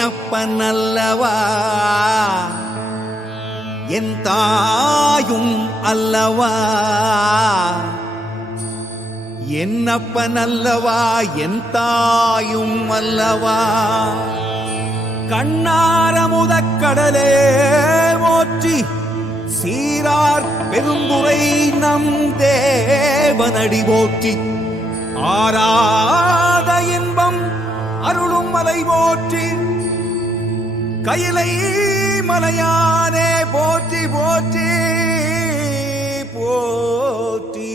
என்னப்பனல்லவா என் தாயும் அல்லவா, என்னப்பனல்லவா என் தாயும் அல்லவா. கண்ணாரமுதக்கடலே போற்றி சீரார் பெருந்துரை நம் தேவனடி போற்றி, ஆராத இன்பம் அருளும் மலை போற்றி, கையிலை மலையானே போற்றி போற்றி போற்றி.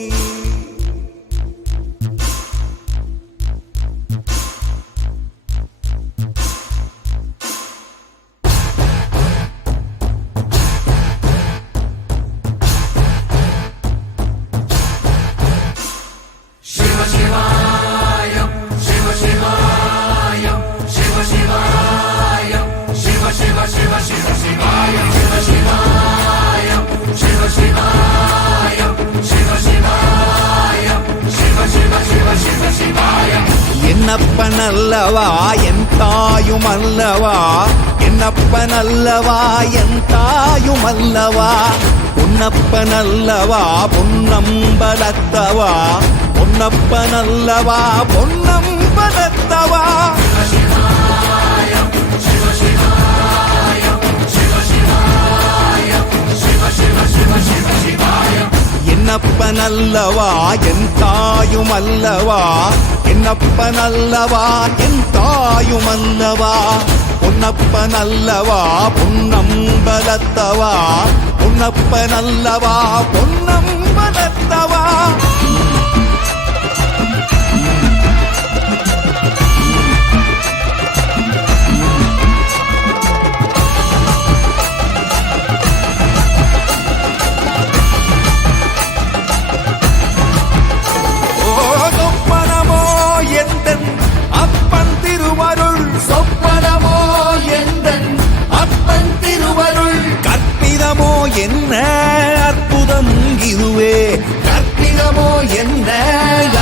சிவ சிவாய சிவ சிவாய சிவ சிவாய சிவ சிவ சிவ சிவ சிவாய சிவ சிவாய சிவ சிவாய சிவ சிவாய சிவ சிவ சிவ சிவ சிவாய. என்னப்பனல்லவா என் தாயும் அல்லவா, என்னப்பனல்லவா என் தாயும் அல்லவா, பொன்னப்பனல்லவா பொன்னம்பலத்தவா, பொன்னப்பனல்லவா பொன்னம்பலத்தவா. என்னப்பனல்லவா என் தாயும் அல்லவா, என்னப்பனல்லவா என் தாயும் அல்லவா, பொன்னப்பனல்லவா பொன்னம்பலத்தவா, பொன்னப்பனல்லவா பொன்னம்பலத்தவா. என்ன அற்புதம் இதுவே, கற்பிதமோ என்ன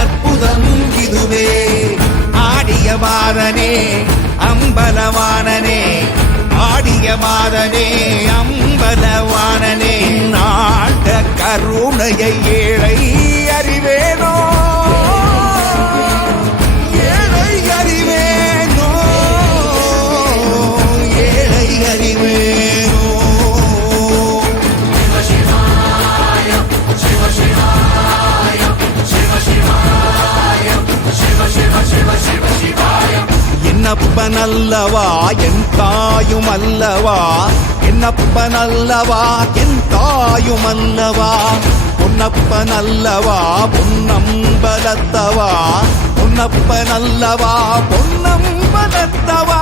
அற்புதம் இதுவே. ஆடிய மாதனே அம்பலவானனே, ஆடிய மாதனே அம்பலவானனே, நாட்ட கருணையை ஏழை அறிவேனோ, ஏழை அறிவேனோ, ஏழை அறிவேனோ. என்னப்பனல்லவா என் தாயும் அல்லவா, என்னப்பனல்லவா என் தாயும் அல்லவா, பொன்னப்பனல்லவா பொன்னம்பலத்தவா, பொன்னப்பனல்லவா பொன்னம்பலத்தவா.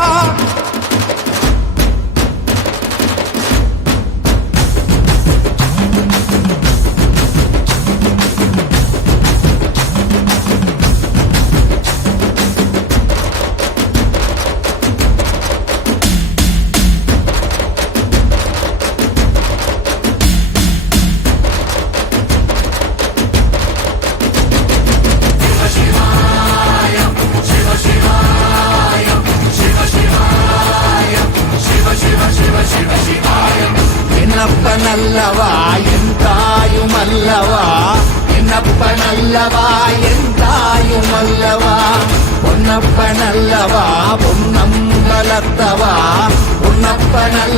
என்னப்பனல்லவா என் தாயும் அல்லவா, என்னப்பனல்லவா என் தாயும் அல்லவா, பொன்னப்பனல்லவா பொன்னம்பலத்தவா, பொன்னப்பனல்ல